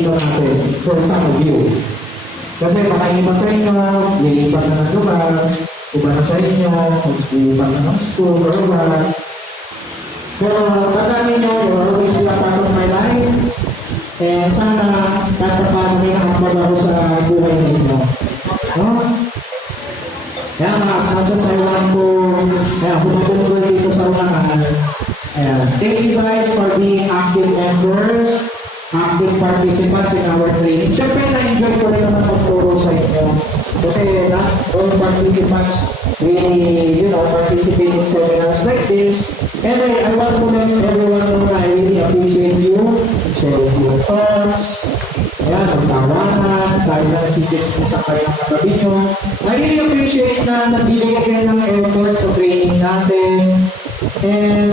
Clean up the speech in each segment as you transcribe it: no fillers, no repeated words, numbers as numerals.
dito natin for some of you. Kasi baka iba sa inyo, lilipat na ng lugar, iba na sa inyo, lilipat na ng school, or what. Pero tandaan ninyo, you're always be a part of my life. And sana kahit paano may nakapag ako sa buhay ninyo. No? Kaya mga sabi sa iwan ko, kaya pumunta dito sa unahan. Thank you guys for being active members, active participants in our training. Siyempre na-enjoy ko rin naman magturo sa inyo. Kasi all participants really, participate in seminars like this. And I want to let everyone know na I really appreciate you. Share your thoughts. Ayan, magtawanan. Tayo na nasigit mo sa kayong katabi nyo. I really appreciate na nabili kayo ng effort sa training natin. And,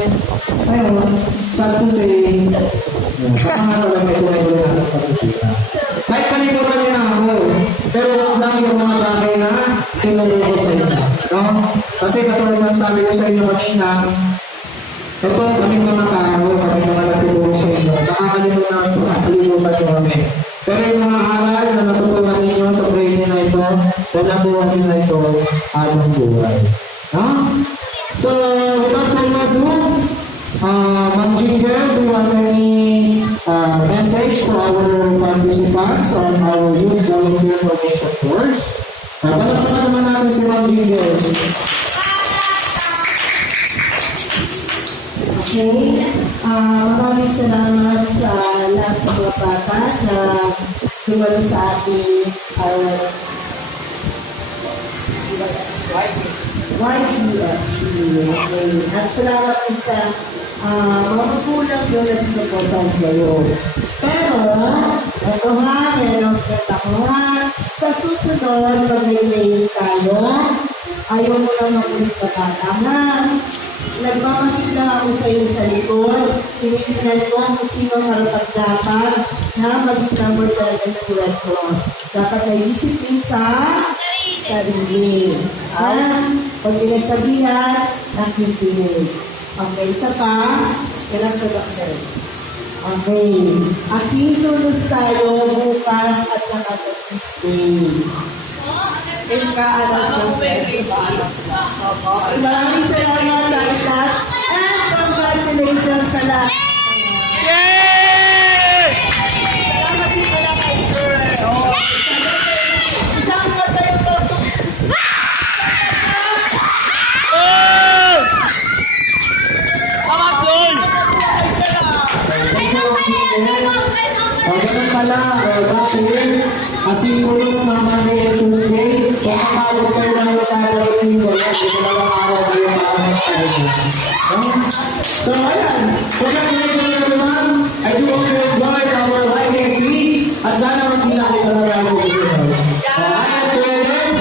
ayun, sad to say, baka nga talaga ito na yung natin pag-isita. Kahit kalimutan niyo na ako, pero lang yung mga bagay na tinulong ko sa inyo. No? Kasi katulad ng sabi ko sa inyo kanina, ito, kaming mga tao, kaming mga natutulong sa inyo, nakakalimutan nyo kami. Pero yung mga aral na natutunan ninyo sa training na ito, walang buwan nyo na ito, anong buhay. No? So, without further ado, Ma'am Ginger, do you have any message to our participants on our Youth Volunteer Formation course? Balakpakan naman natin si Ma'am Ginger. Okay. Maraming salamat sa lahat ng mga bata na dumalo sa ating YPFC. Okay. At salamat din sa mga magulang doon na sinuportahan kayo. Pero, ito nga, may announcement ako nga. Sa susunod, mag-relay tayo. Ayaw mo lang makulit na bata nga. Nagmamasid lang ako sa iyo sa likod. Tinitingnan ko kung sino karapat-dapat na maging number talaga ng Red Cross. Dapat may discipline sa sarili. Pag pinagsabihan, nakikinig. Okay, isa pa, kailas na bakser. Okay. Asintonos tayo bukas at saka sa Tuesday. Maraming salamat sa lahat and congratulations sa lahat. Yay! Salamat din pala kay Sir. Isang masaya po. Ganun pala, bakit? Asimulos ng Monday and Tuesday, pagkakawag kayo na sa ating linggo, at dalawang araw kayo makakasaya. So, ayan. Congratulations everyone. I do hope you enjoyed our live next week. At sana magkita kayo talaga ako. Ayan, Kuya Ben.